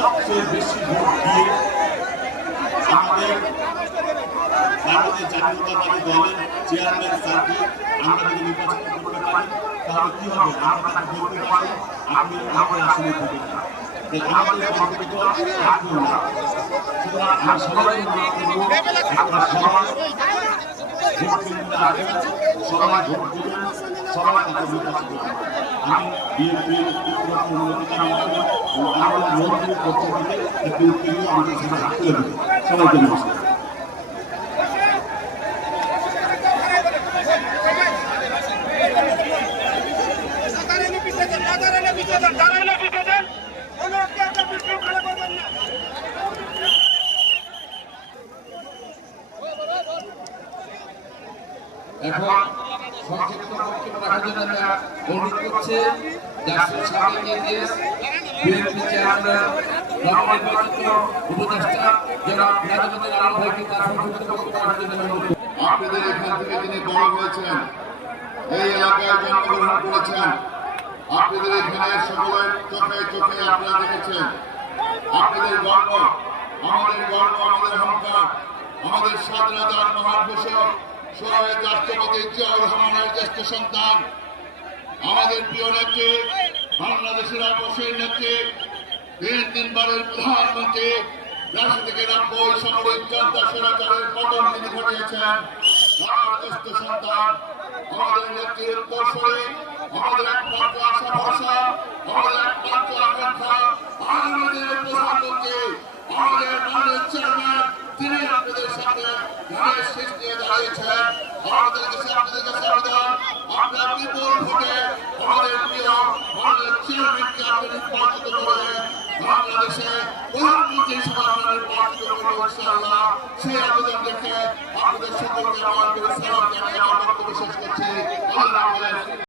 সবচেয়ে বেশি ভোট দিয়ে আমাদের জাতীয়তাবাদী দলের চেয়ারম্যান স্যারকে আমরা যদি নির্বাচিত করতে পারি তাহলে কি হবে? আমরা তাকে বলতে পারি আপনি আমার আসনে থাকবেন না, আমাদের কর্তব্য রাখবেন না। সুতরাং আমরা সবাই আমরা সবাই ভোট কেন্দ্রে আসবেন, সবাই ভোট দেবেন, সবাই তাকে নির্বাচিত করবেন। আমি বিএনপির উন্নতি কামনা করি এবং আমাদের মন্ত্রীর পক্ষ থেকে একটি উত্তীর্ণ আমাদের সাথে রাখতে হবে। সবাইকে নমস্কার। এখন সংক্ষিপ্ত বক্তব্য রাখার জন্য আমরা অনুরোধ করছি জাতীয় সাবেক এজিএস বিএনপি চেয়ারম্যান নবনির্বাচিত উপদেষ্টা জনাব নাজমুদ্দিন আলম ভাইকে তার সংক্ষিপ্ত বক্তব্য রাখার জন্য অনুরোধ করছি। আপনাদের এখান থেকে যিনি বড় হয়েছেন, এই এলাকায় জন্মগ্রহণ করেছেন, আপনাদের এখানে সকলের চোখে চোখে আপনারা দেখেছেন। আপনাদের গর্ব, আমাদের গর্ব, আমাদের অহংকার, আমাদের স্বাধীনতার মহান ঘোষক শহীদ রাষ্ট্রপতি জিয়াউর রহমানের জ্যেষ্ঠ সন্তান, আমাদের প্রিয় নেত্রী, বাংলাদেশের আপসের নেত্রী, 3 বারের প্রধানমন্ত্রী, 80 থেকে 90 সামরিক জনতা স্বৈরাচারের পতন তিনি ঘটিয়েছেন। জ্যেষ্ঠ সন্তান, আমাদের নেত্রীর কৌশলী, আমাদের একমাত্র আশা ভরসা, আমাদের একমাত্র আকাঙ্ক্ষা, আমাদের প্রধানমন্ত্রী, আমাদের মাননীয় চেয়ারম্যান, তিনি আপনাদের সামনে ধানের শীষ নিয়ে দাঁড়িয়েছেন। আমাদের কাছে আপনাদের কাছে আবেদন, আপনার বিপুল ভোটে আমাদের প্রিয় মাননীয় চেয়ারম্যানকে আপনি নির্বাচিত করে বাংলাদেশে প্রধানমন্ত্রী হিসেবে আমরা নির্বাচিত করবো ইনশাআল্লাহ। সেই আবেদন রেখে আপনাদের সকলকে আমার সালাম জানিয়ে আমার বক্তব্য শেষ করছি। আল্লাহ হাফেজ।